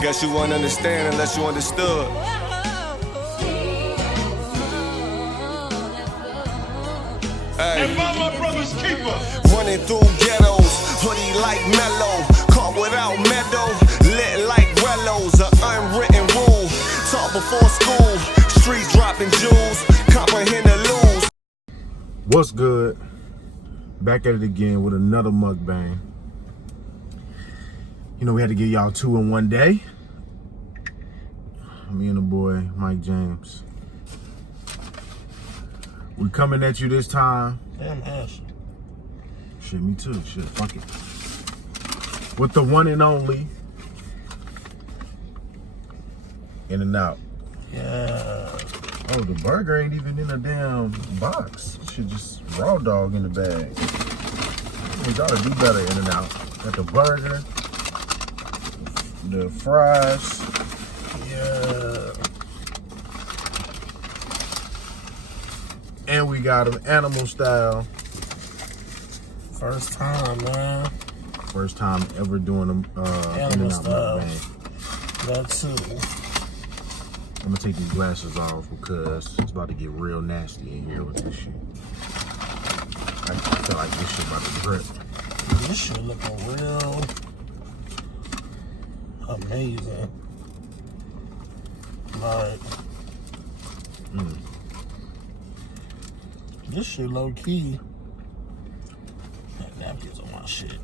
Guess you wouldn't understand unless you understood. Hey. And my brother's keeper. Running through ghettos, hoodie like mellow, caught without meadow, lit like rellos, an unwritten rule. Taught before school, streets dropping jewels, comprehend the lose. What's good? Back at it again with another mukbang. You know, we had to get y'all 2 in one day. Me and the boy, MikeJames. We coming at you this time. Damn ass. Shit, me too. Shit, fuck it. With the one and only In and Out. Yeah. Oh, the burger ain't even in a damn box. Shit, just raw dog in the bag. We gotta do better, In and Out. Got the burger, the fries. Yeah. And we got them animal style. First time, man. First time ever doing them In and Out mukbang. That too. I'm gonna take these glasses off because it's about to get real nasty in here with this shit. I feel like this shit about to drip. This shit looking real amazing. Like, this shit low key. Got napkins on my shit.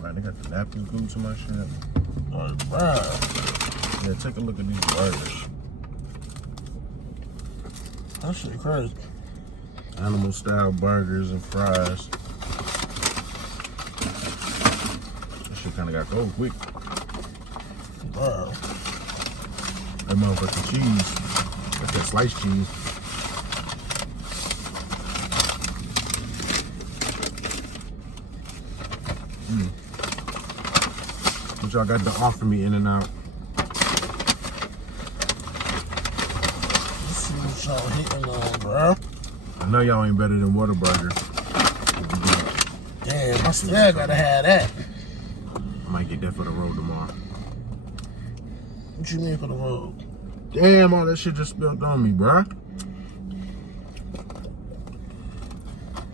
Right, they got the napkins glued to my shit. Like, bruh. Yeah, take a look at these burgers. That shit crazy. Animal style burgers and fries. That shit kinda got cold quick. Bruh. That motherfucking cheese. That's that sliced cheese. What y'all got to offer me, In and Out? Let's see what y'all hitting on, bruh. I know y'all ain't better than Whataburger. Damn, I still gotta have that. I might get that for the road tomorrow. What you mean for the road? Damn, all that shit just spilled on me, bruh.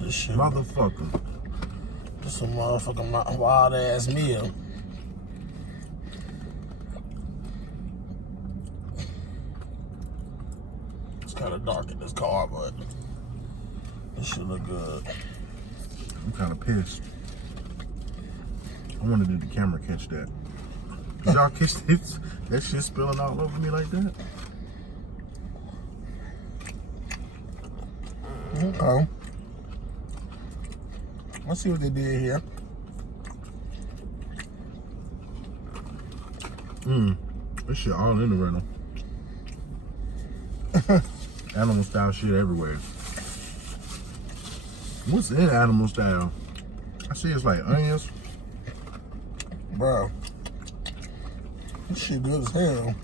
This shit. Motherfucker. This is a motherfucking wild ass meal. It's kind of dark in this car, but this shit look good. I'm kind of pissed. I wanted the camera catch that. Did y'all catch this? That shit spilling all over me like that? Okay. Let's see what they did here. This shit all in the rental. Animal style shit everywhere. What's in animal style? I see it's like onions. Bro. This shit good as hell.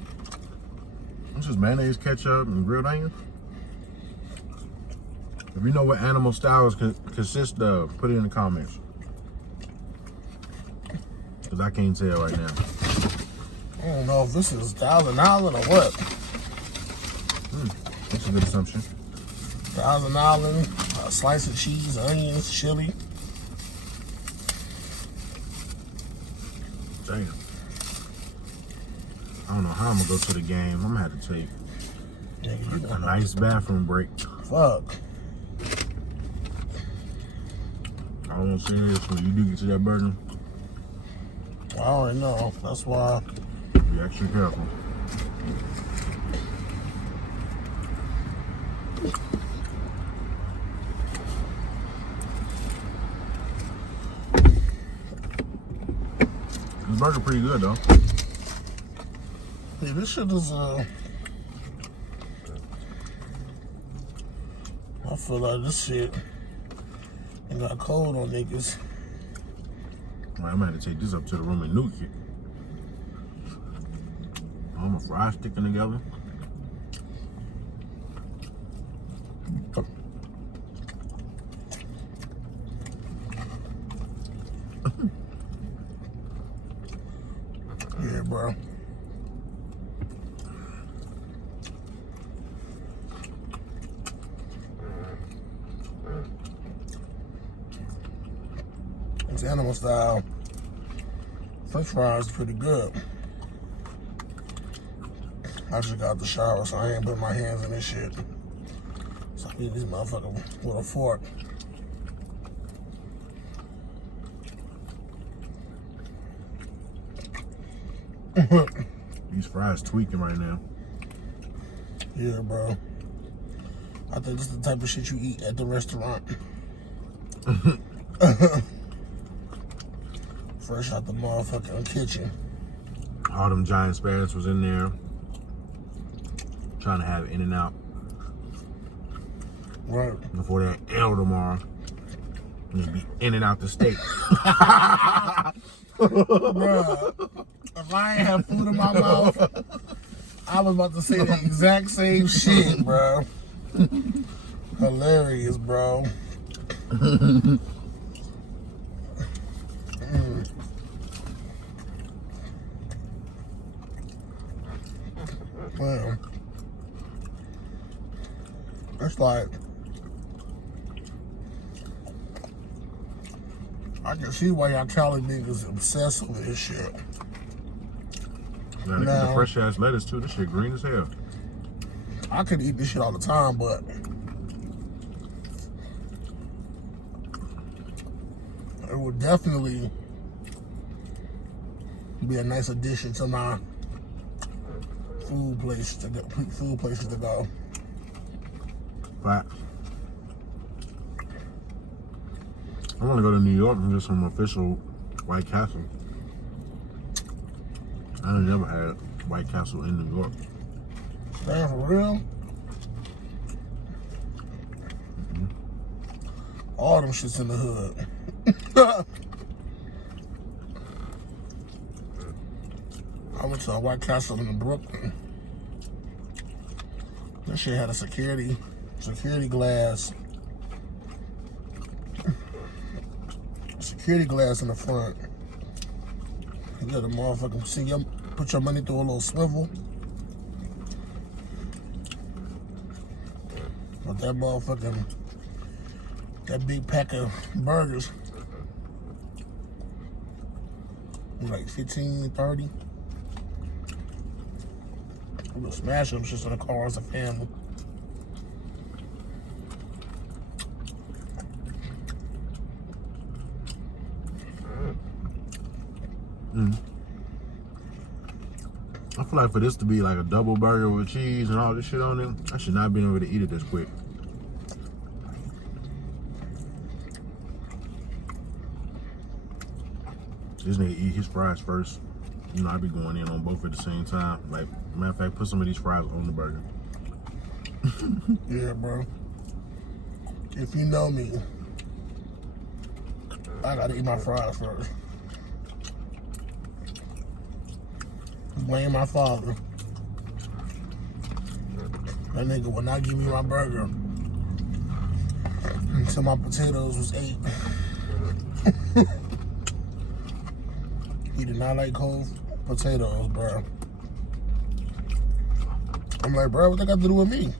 It's just mayonnaise, ketchup, and grilled onions. If you know what animal styles consist of, put it in the comments. Because I can't tell right now. I don't know if this is Thousand Island or what. That's a good assumption. Thousand Island, a slice of cheese, onions, chili. Damn. I don't know how I'm going to go to the game. I'm going to have to take a nice bathroom break. Fuck. I don't see this when you do get to that burger. I already know. That's why. Be extra careful. This burger pretty good though. Yeah, this shit is I feel like this shit ain't got cold on niggas. Right, I'm gonna have to take this up to the room and nuke it. All my fries sticking together. bro. It's animal style. French fries pretty good. I just got out the shower, so I ain't putting my hands in this shit. So I eat this motherfucker with a fork. These fries tweaking right now. Yeah, bro. I think this is the type of shit you eat at the restaurant. Fresh out the motherfucking kitchen. All them giant sparrows was in there. Trying to have In-N-Out. Right. Before that L tomorrow. Just be In-N-Out the steak. Bruh, if I ain't have food in my mouth, I was about to say the exact same shit, bro. Hilarious, bro. Man. It's like, I can see why y'all Cali niggas obsessed with this shit. Now, they got the fresh ass lettuce too. This shit green as hell. I could eat this shit all the time, but it would definitely be a nice addition to my food places to go. But I want to go to New York and get some official White Castle. I ain't never had White Castle in New York. Man, for real? Mm-hmm. All them shits in the hood. I went to a White Castle in Brooklyn. That shit had a security glass. Security glass in the front. You got a motherfucking put your money through a little swivel. But that motherfucking, that big pack of burgers, like 15, 30. We would smash them just in the car as a family. I feel like for this to be like a double burger with cheese and all this shit on it, I should not be able to eat it this quick. This nigga eat his fries first. You know, I be going in on both at the same time. Like, matter of fact, put some of these fries on the burger. Yeah, bro. If you know me, I gotta eat my fries first. Blame my father. That nigga would not give me my burger until my potatoes was 8. He did not like cold potatoes, bro. I'm like, bro, what that got to do with me?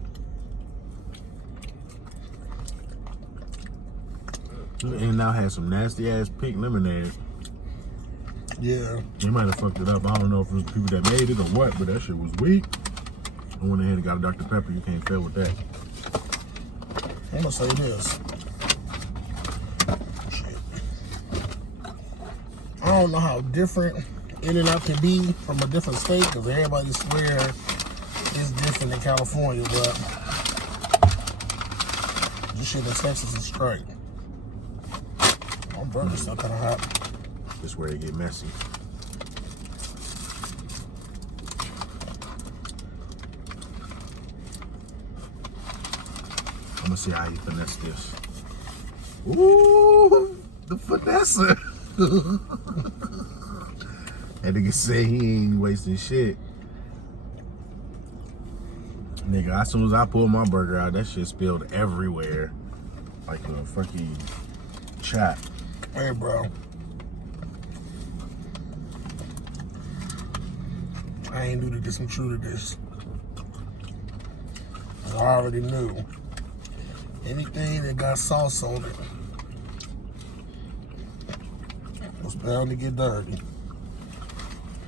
And now had some nasty ass pink lemonade. Yeah. They might have fucked it up. I don't know if it was people that made it or what, but that shit was weak. I went ahead and got a Dr. Pepper. You can't fail with that. I'm gonna say this. Shit. I don't know how different In-N-Out can be from a different state, because everybody swear it's different in California, but this shit in Texas is straight. My burger's still kind of hot. This is where it get messy. I'm gonna see how you finesse this. Ooh, the finesse. That nigga say he ain't wasting shit. Nigga, as soon as I pulled my burger out, that shit spilled everywhere. Like a fucking chat. Hey, bro. I ain't new to this, I'm true to this. I already knew. Anything that got sauce on it was bound to get dirty.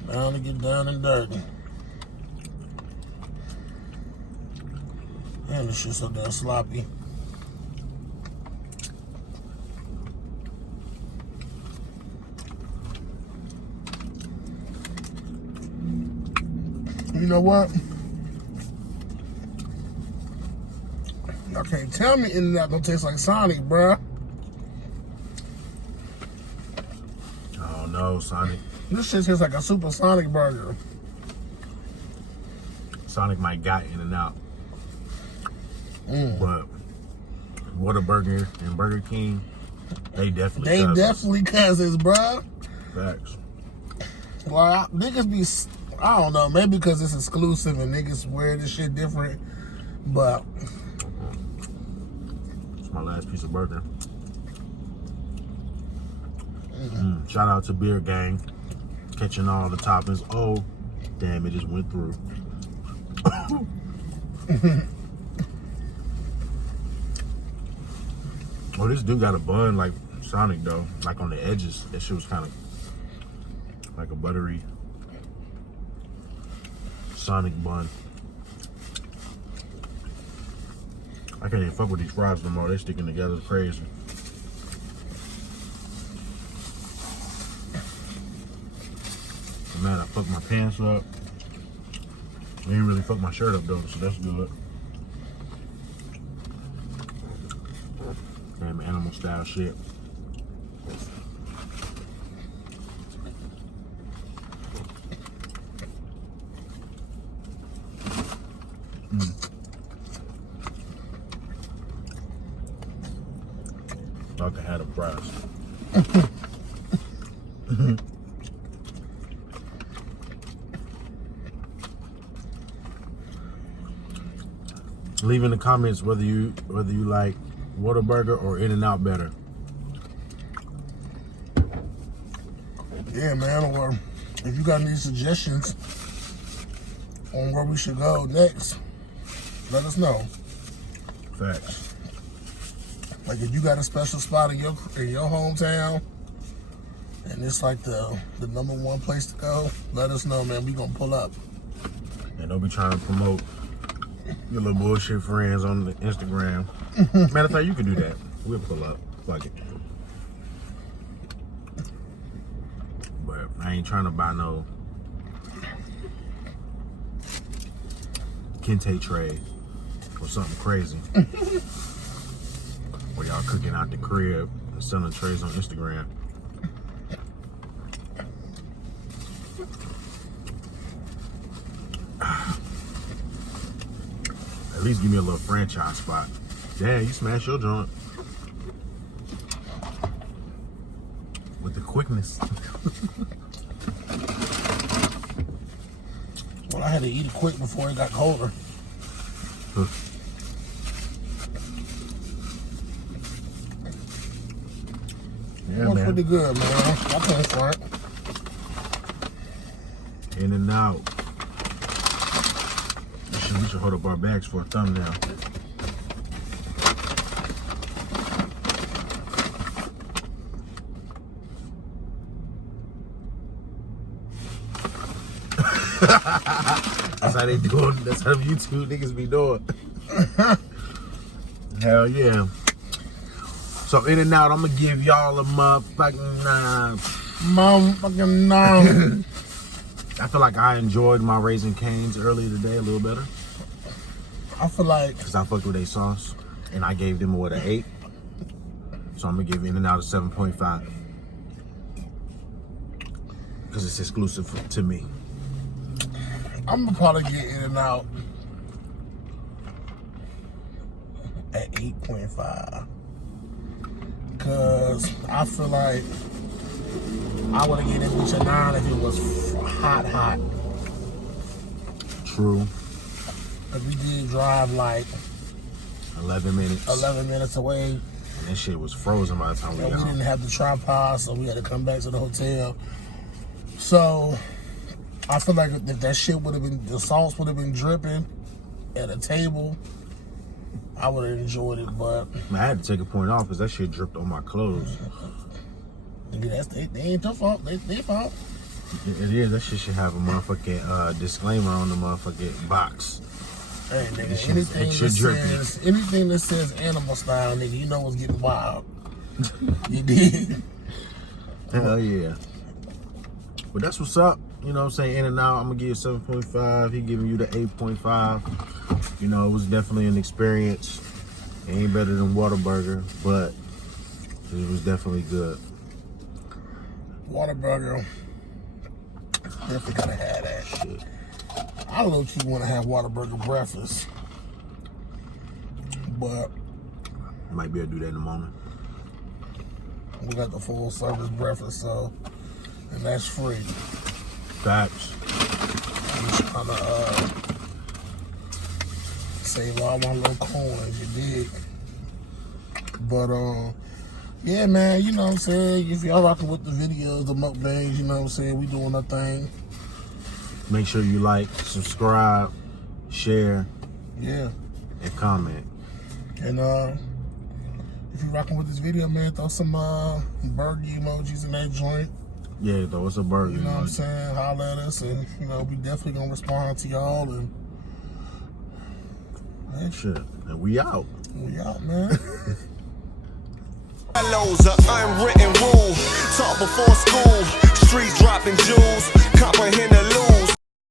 Bound to get down and dirty. Man, this shit's so damn sloppy. You know what? Y'all can't tell me In-N-Out don't taste like Sonic, bruh. Oh no, Sonic. This shit tastes like a Super Sonic burger. Sonic might got In-N-Out. But Whataburger and Burger King, they definitely cousins, bruh. Facts. Well, niggas be, I don't know, maybe because it's exclusive and niggas wear this shit different, but it's my last piece of burger. Shout out to Beer Gang, catching all the toppings. Oh, damn, it just went through. Oh, this dude got a bun like Sonic though, like on the edges. That shit was kind of like a buttery Sonic bun. I can't even fuck with these fries no more. They sticking together crazy. Man, I fucked my pants up. I didn't really fuck my shirt up though, so that's good. Damn animal style shit. I can have the fries. Leave in the comments whether you like Whataburger or In-N-Out better. yeah, man, or if you got any suggestions on where we should go next, let us know. Facts. Like if you got a special spot in your hometown and it's like the number one place to go, let us know, man. We gonna pull up. And don't be trying to promote your little bullshit friends on the Instagram. Matter of fact, you can do that. We'll pull up. Fuck it. But I ain't trying to buy no Kente tray or something crazy. Where y'all cooking out the crib and selling trays on Instagram. At least give me a little franchise spot. Damn, you smash your joint with the quickness. Well, I had to eat it quick before it got colder. Yeah, It was man. pretty good, man. I can't front. In-N-Out. We should hold up our bags for a thumbnail. That's how they do it. That's how YouTube niggas be doing. Hell yeah. So In-N-Out, I'm gonna give y'all a motherfucking Motherfucking no. I feel like I enjoyed my Raising Cane's earlier today a little better. I feel like Because I fucked with their sauce. And I gave them an 8. So I'm gonna give In-N-Out a 7.5. Because it's exclusive to me. I'm gonna probably get In-N-Out at 8.5. Because I feel like I would have given it a 9 if it was hot. True. Because we did drive like 11 minutes. 11 minutes away. And that shit was frozen by the time we And got we home. didn't have the tripod, so we had to come back to the hotel. So I feel like if that shit would have been, the sauce would have been dripping at a table, I would have enjoyed it, but I had to take a point off because that shit dripped on my clothes. Nigga, they ain't their fault. They fault. It is. That shit should have a motherfucking disclaimer on the motherfucking box. Hey, nigga, This shit is extra drippy. anything that says animal style, nigga, you know what's getting wild. You did. Hell yeah. But that's what's up. You know what I'm saying? In and out, I'm going to give you 7.5. He giving you the 8.5. You know, it was definitely an experience. It ain't better than Whataburger, but it was definitely good. Whataburger. Definitely gotta have that. Shit. I low-key want to have Whataburger breakfast. But Might be able to do that in the morning. we got the full service breakfast, so, and that's free. Facts. I'm just trying to save all my little coins, you dig? But yeah, man, you know what I'm saying? If y'all rocking with the videos, the mukbangs, you know what I'm saying? We doing our thing. Make sure you like, subscribe, share, Yeah. and comment. And if you rocking with this video, man, throw some burger emojis in that joint. Yeah, though, it's a burger. You know what I'm saying? Holler at us, and you know we definitely gonna respond to y'all. And man, Shit. And we out. we out, man. Fellows, an unwritten rule. Taught before school. Streets dropping jewels. Comprehend or lose.